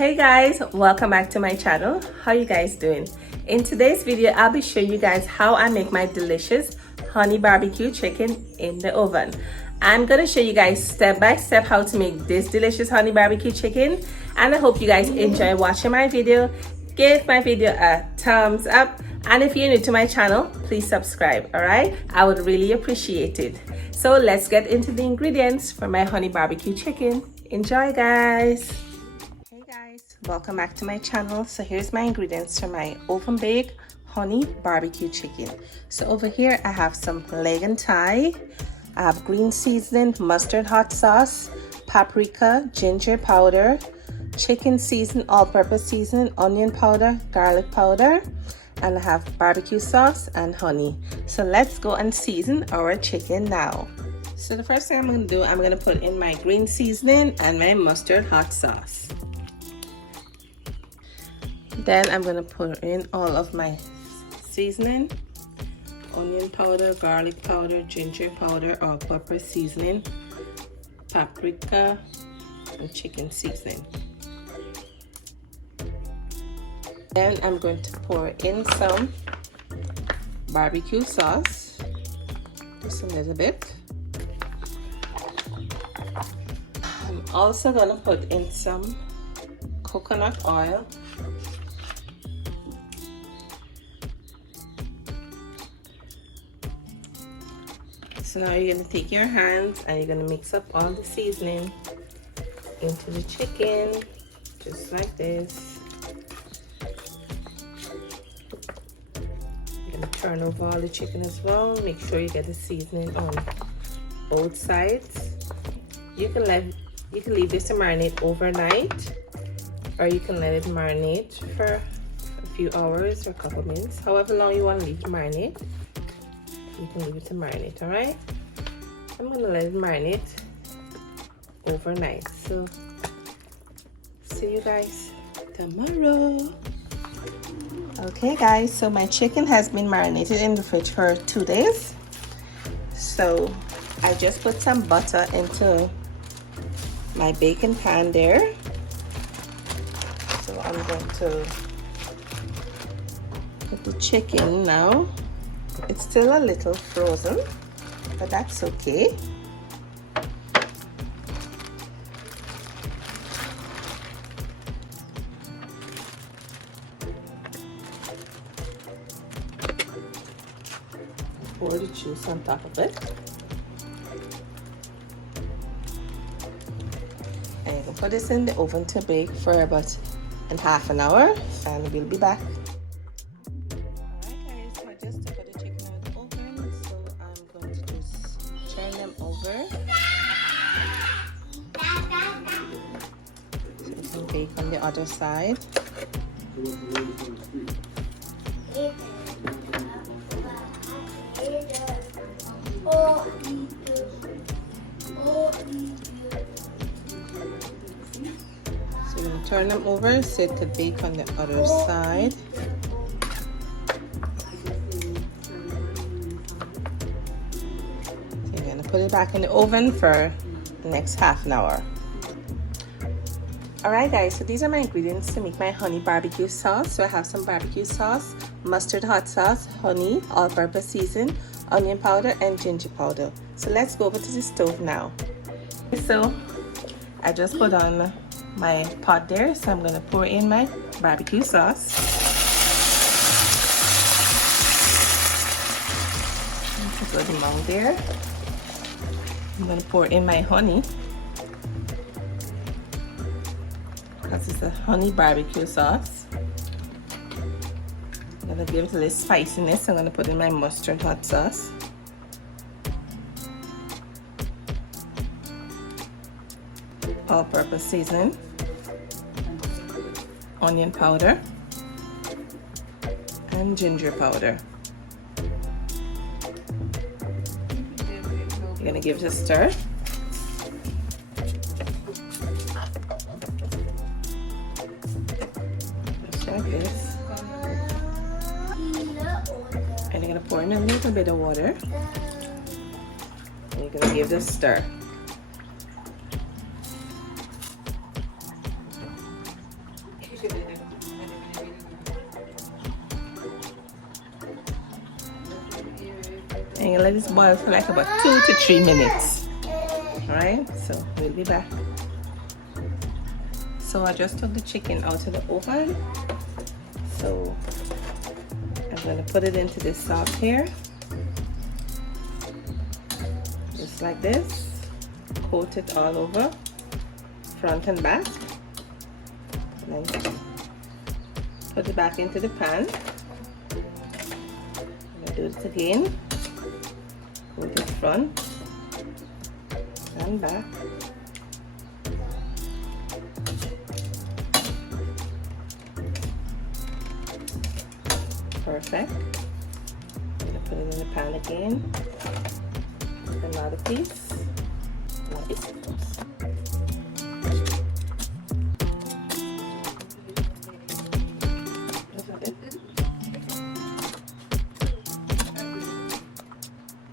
Hey guys, welcome back to my channel. How you guys doing? In today's video, I'll be showing you guys how I make my delicious honey barbecue chicken in the oven. I'm gonna show you guys step by step how to make this delicious honey barbecue chicken, and I hope you guys enjoy watching my video. Give my video a thumbs up, and if you're new to my channel, please subscribe. All right, I would really appreciate it. So let's get into the ingredients for my honey barbecue chicken. Enjoy, guys. Hey guys, welcome back to my channel. So here's my ingredients for my oven baked honey barbecue chicken. So over here I have some leg and thigh, I have green seasoning, mustard hot sauce, paprika, ginger powder, chicken season, all-purpose seasoning, onion powder, garlic powder, and I have barbecue sauce and honey. So let's go and season our chicken now. So the first thing I'm going to do, I'm going to put in my green seasoning and my mustard hot sauce. Then I'm going to put in all of my seasoning, onion powder, garlic powder, ginger powder, all-purpose seasoning, paprika, and chicken seasoning. Then I'm going to pour in some barbecue sauce, just a little bit. I'm also going to put in some coconut oil. So now you're going to take your hands and you're going to mix up all the seasoning into the chicken, just like this. You're going to turn over all the chicken as well. Make sure you get the seasoning on both sides. You can leave this to marinate overnight, or you can let it marinate for a few hours or a couple minutes. However long you want to leave it to marinate, you can leave it to marinate. All right, I'm gonna let it marinate overnight. So see you guys tomorrow. Okay guys, so my chicken has been marinated in the fridge for 2 days. So I just put some butter into my baking pan there. So I'm going to put the chicken now. It's still a little frozen, but that's okay. Pour the juice on top of it. And you can put this in the oven to bake for about half an hour, and we'll be back. Bake on the other side. So you're going to turn them over so it could bake on the other side. So you're going to put it back in the oven for the next half an hour. Alright guys, so these are my ingredients to make my honey barbecue sauce. So I have some barbecue sauce, mustard hot sauce, honey, all-purpose season, onion powder, and ginger powder. So let's go over to the stove now. So I just put on my pot there, so I'm going to pour in my barbecue sauce. Put them on there. I'm going to pour in my honey. This is a honey barbecue sauce. I'm gonna give it a little spiciness. I'm gonna put in my mustard hot sauce. All-purpose seasoning. Onion powder. And ginger powder. You're gonna give it a stir. Like this, and you're going to pour in a little bit of water, and you're going to give this a stir. And you let this boil for like about 2 to 3 minutes. Alright, so we'll be back. So I just took the chicken out of the oven. So I'm going to put it into this sauce here. Just like this. Coat it all over, front and back. And then put it back into the pan. I'm going to do it again. Coat it front and back. Perfect. I'm going to put it in the pan again. Another piece. Nice.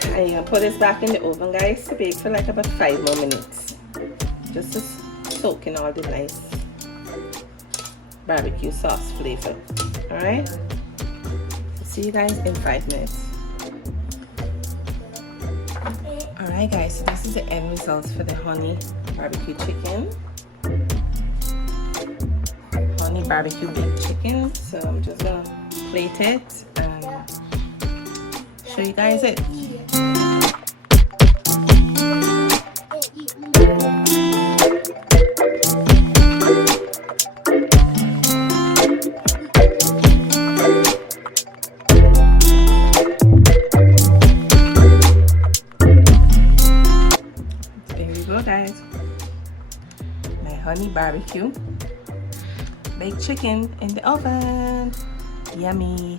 And you put this back in the oven, guys, to bake for like about 5 more minutes. Just to soak in all the nice barbecue sauce flavor. Alright? See you guys in 5 minutes. Alright guys, so this is the end result for the honey barbecue chicken. Honey barbecue baked chicken. So I'm just gonna plate it and show you guys it. Guys, my honey barbecue baked chicken in the oven. Yummy.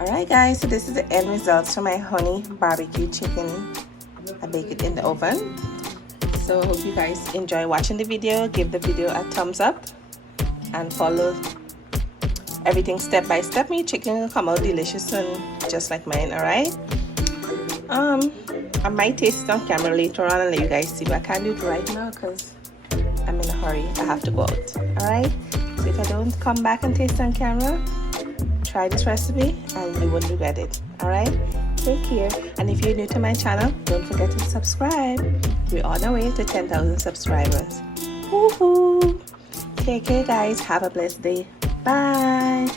Alright guys, so this is the end results for my honey barbecue chicken. I bake it in the oven. So I hope you guys enjoy watching the video. Give the video a thumbs up and follow everything step by step. My chicken will come out delicious and just like mine. Alright, I might taste it on camera later on and let you guys see, but I can't do it right now because I'm in a hurry. I have to go out. Alright, so if I don't come back and taste it on camera, try this recipe and you won't regret it. Alright, take care. And if you're new to my channel, don't forget to subscribe. We're on our way to 10,000 subscribers. Woohoo! Take care guys. Have a blessed day. Bye.